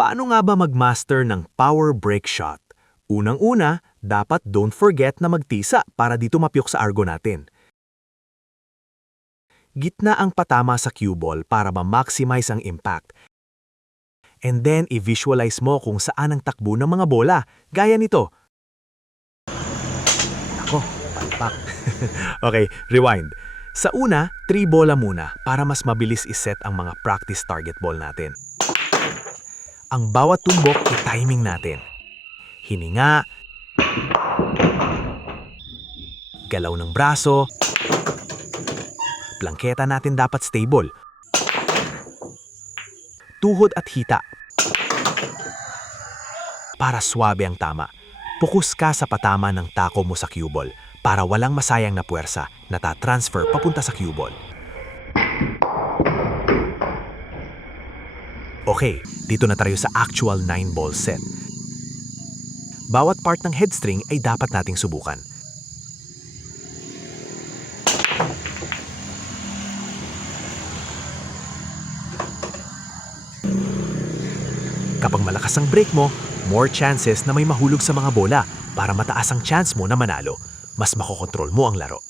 Paano nga ba mag-master ng power break shot? Unang-una, dapat don't forget na magtisa para di tumapyok sa argo natin. Gitna ang patama sa cue ball para ma-maximize ang impact. And then, i-visualize mo kung saan ang takbo ng mga bola, gaya nito. Nako, palpak. Okay, rewind. Sa una, 3 bola muna para mas mabilis iset ang mga practice target ball natin. Ang bawat tumbok i-timing natin. Hininga, galaw ng braso, plangketa natin dapat stable. Tuhod at hita. Para swabe ang tama. Fokus ka sa patama ng tako mo sa cue ball para walang masayang na puwersa na ta-transfer papunta sa cue ball. Okay, dito na tayo sa actual 9-ball set. Bawat part ng headstring ay dapat nating subukan. Kapag malakas ang break mo, more chances na may mahulog sa mga bola para mataas ang chance mo na manalo. Mas makokontrol mo ang laro.